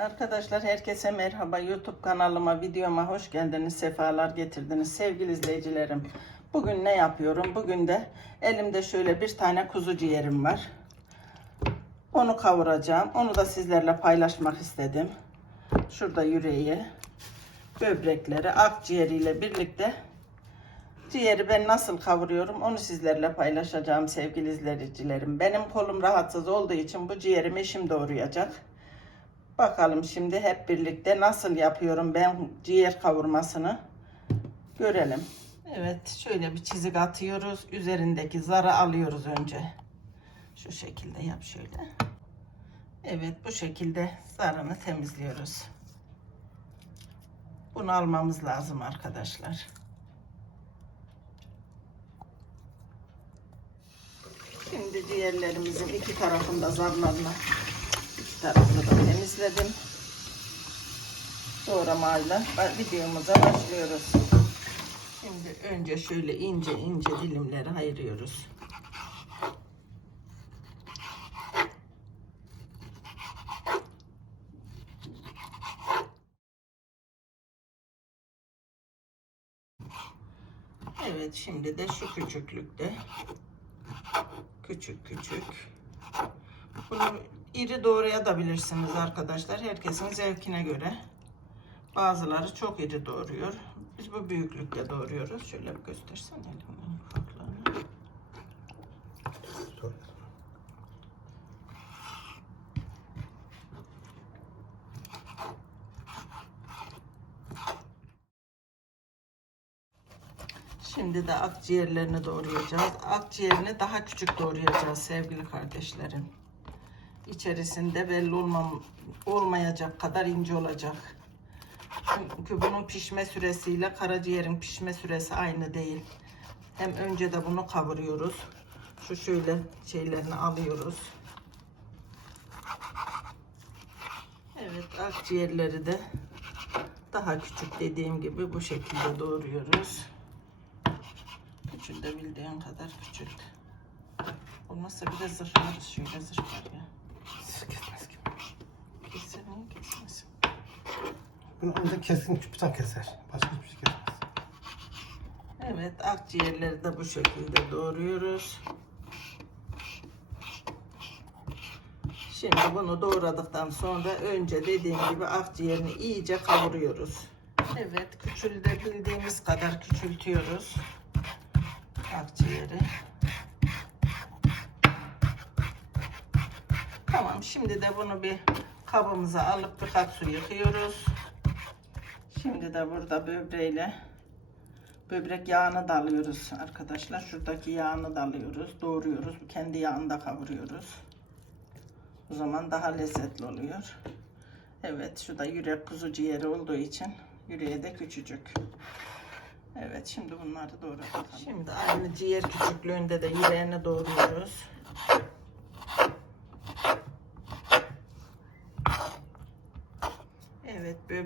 Arkadaşlar herkese merhaba. YouTube kanalıma, videoma hoş geldiniz. Sefalar getirdiniz. Sevgili izleyicilerim. Bugün ne yapıyorum? Bugün de elimde şöyle bir tane kuzu ciğerim var. Onu kavuracağım. Onu da sizlerle paylaşmak istedim. Şurada yüreği, böbrekleri, akciğeriyle birlikte Ciğeri ben nasıl kavuruyorum onu sizlerle paylaşacağım sevgili izleyicilerim. Benim kolum rahatsız olduğu için bu ciğerimi eşim doğrayacak. Bakalım şimdi hep birlikte nasıl yapıyorum ben ciğer kavurmasını görelim. Evet şöyle bir çizik atıyoruz. Üzerindeki zarı alıyoruz önce. Şu şekilde yap şöyle. Evet bu şekilde zarını temizliyoruz. Bunu almamız lazım arkadaşlar. Şimdi ciğerlerimizin iki tarafında zarlarla iki tarafını da temizledim. Doğramayla videomuza başlıyoruz. Şimdi önce şöyle ince ince dilimleri ayırıyoruz. Evet şimdi de şu küçüklükte küçük küçük. Bunu iri doğrayabilirsiniz arkadaşlar. Herkesin zevkine göre. Bazıları çok iri doğruyor. Biz bu büyüklükte doğruyoruz. Şöyle bir göstersene elimin ufaklığını. Şimdi de akciğerlerini doğrayacağız. Akciğerini daha küçük doğrayacağız sevgili kardeşlerim. İçerisinde belli olmam, olmayacak kadar ince olacak. Çünkü bunun pişme süresiyle karaciğerin pişme süresi aynı değil. Hem önce de bunu kavuruyoruz. Şu şöyle şeylerini alıyoruz. Evet akciğerleri de daha küçük dediğim gibi bu şekilde doğruyoruz. Küçültebildiğin kadar küçült. Olmazsa bir de zırhlarız. Şöyle zırh var ya. Kesmez ki. Keser niye kesmesin? Bunu ancak keskin bıçak keser. Başka hiçbir şey kesmez. Evet akciğerleri de bu şekilde doğruyoruz. Şimdi bunu doğradıktan sonra önce dediğim gibi akciğerini iyice kavuruyoruz. Evet küçültebildiğimiz kadar küçültüyoruz akciğeri. Tamam şimdi de bunu bir kabımıza alıp birkaç su yıkıyoruz. Şimdi de burada böbreğiyle böbrek yağını da alıyoruz arkadaşlar. Şuradaki yağını da alıyoruz. Doğruyoruz. Kendi yağında kavuruyoruz. O zaman daha lezzetli oluyor. Evet şu da yürek kuzu ciğeri olduğu için yüreği de küçücük. Evet şimdi bunları doğradık. Şimdi aynı ciğer küçüklüğünde de yüreğini doğruyoruz.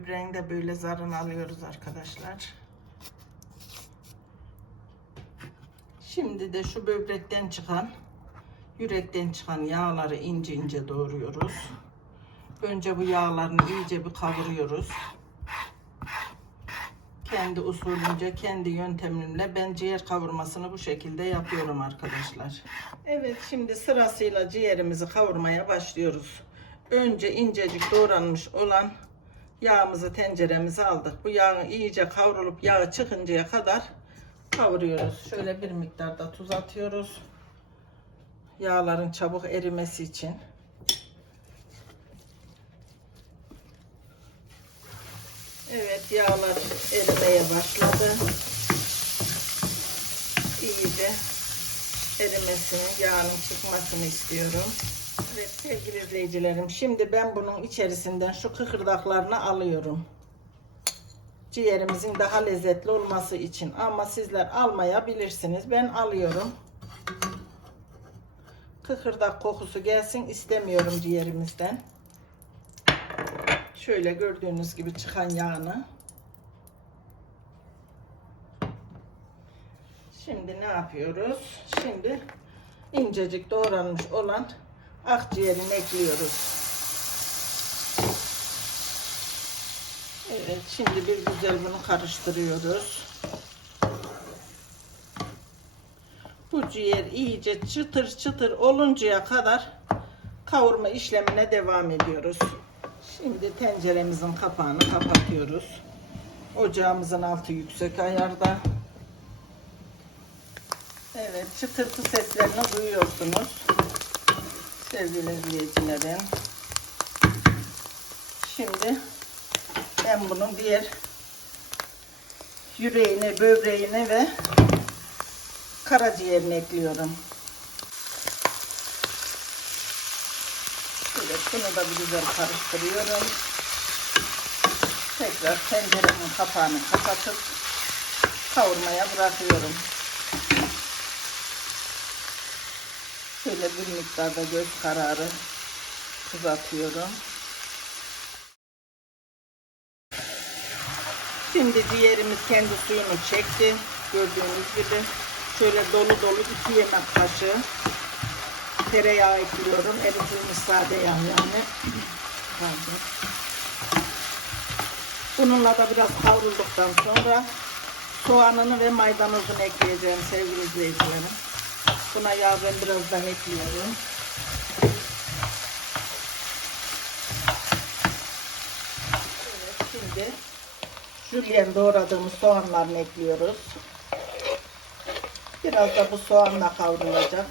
Böbreğini de böyle zarını alıyoruz arkadaşlar. Şimdi de şu böbrekten çıkan, yürekten çıkan yağları ince ince doğruyoruz. Önce bu yağlarını iyice bir kavuruyoruz. Kendi usulünce, kendi yöntemimle ben ciğer kavurmasını bu şekilde yapıyorum arkadaşlar. Evet şimdi sırasıyla ciğerimizi kavurmaya başlıyoruz. Önce incecik doğranmış olan yağımızı tenceremize aldık. Bu yağ iyice kavrulup yağı çıkıncaya kadar kavuruyoruz. Şöyle bir miktar da tuz atıyoruz. Yağların çabuk erimesi için. Evet yağlar erimeye başladı. İyice erimesini, yağın çıkmasını istiyorum. Evet sevgili izleyicilerim şimdi ben bunun içerisinden şu kıkırdaklarını alıyorum. Ciğerimizin daha lezzetli olması için ama sizler almayabilirsiniz. Ben alıyorum. Kıkırdak kokusu gelsin istemiyorum ciğerimizden. Şöyle gördüğünüz gibi çıkan yağını. Şimdi ne yapıyoruz? Şimdi incecik doğranmış olan akciğerini ekliyoruz. Evet, şimdi bir güzel bunu karıştırıyoruz. Bu ciğer iyice çıtır çıtır oluncaya kadar kavurma işlemine devam ediyoruz. Şimdi tenceremizin kapağını kapatıyoruz. Ocağımızın altı yüksek ayarda. Evet, çıtırtı seslerini duyuyorsunuz. Sevgili izleyicilerim. Şimdi ben bunun diğer yüreğini, böbreğini ve karaciğerini ekliyorum. Evet, bunu da güzel karıştırıyorum. Tekrar tenceremin kapağını kapatıp kavurmaya bırakıyorum. Şöyle bir miktarda göz kararı kızartıyorum. Şimdi ciğerimiz kendi suyunu çekti. Gördüğünüz gibi şöyle dolu dolu iki yemek kaşığı tereyağı ekliyorum. Eritilmiş sade yağ yani. Pardon. Bununla da biraz kavrulduktan sonra soğanını ve maydanozunu ekleyeceğim sevgili izleyicilerim. Buna yağ ben birazdan ekliyorum. Evet şimdi jülyen doğradığımız soğanlarını ekliyoruz. Biraz da bu soğanla kavrulacak.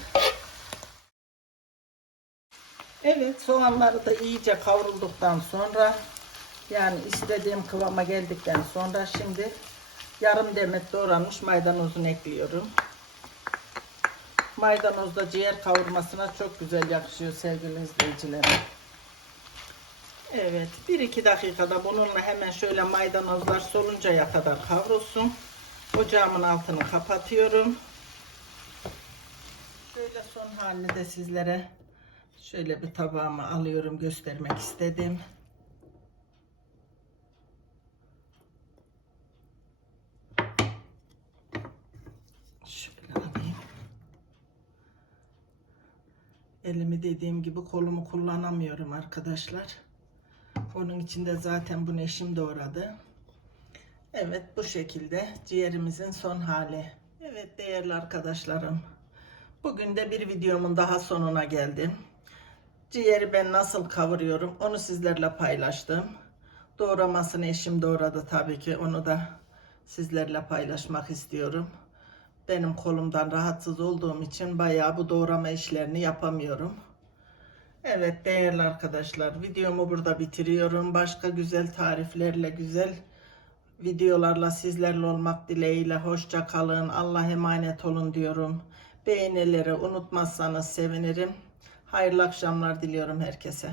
Evet soğanları da iyice kavrulduktan sonra yani istediğim kıvama geldikten sonra şimdi yarım demet doğranmış maydanozunu ekliyorum. Maydanoz da ciğer kavurmasına çok güzel yakışıyor sevgili izleyicilerim. Evet 1-2 dakikada bununla hemen şöyle maydanozlar soluncaya kadar kavrulsun. Ocağımın altını kapatıyorum. Şöyle son halini de sizlere şöyle bir tabağıma alıyorum göstermek istedim. Elimi dediğim gibi kolumu kullanamıyorum arkadaşlar. Onun için de zaten bunu eşim doğradı. Evet bu şekilde ciğerimizin son hali. Evet değerli arkadaşlarım. Bugün de bir videomun daha sonuna geldim. Ciğeri ben nasıl kavuruyorum onu sizlerle paylaştım. Doğramasını eşim doğradı tabii ki onu da sizlerle paylaşmak istiyorum. Benim kolumdan rahatsız olduğum için bayağı bu doğrama işlerini yapamıyorum. Evet değerli arkadaşlar videomu burada bitiriyorum. Başka güzel tariflerle güzel videolarla sizlerle olmak dileğiyle hoşça kalın. Allah'a emanet olun diyorum. Beğenileri unutmazsanız sevinirim. Hayırlı akşamlar diliyorum herkese.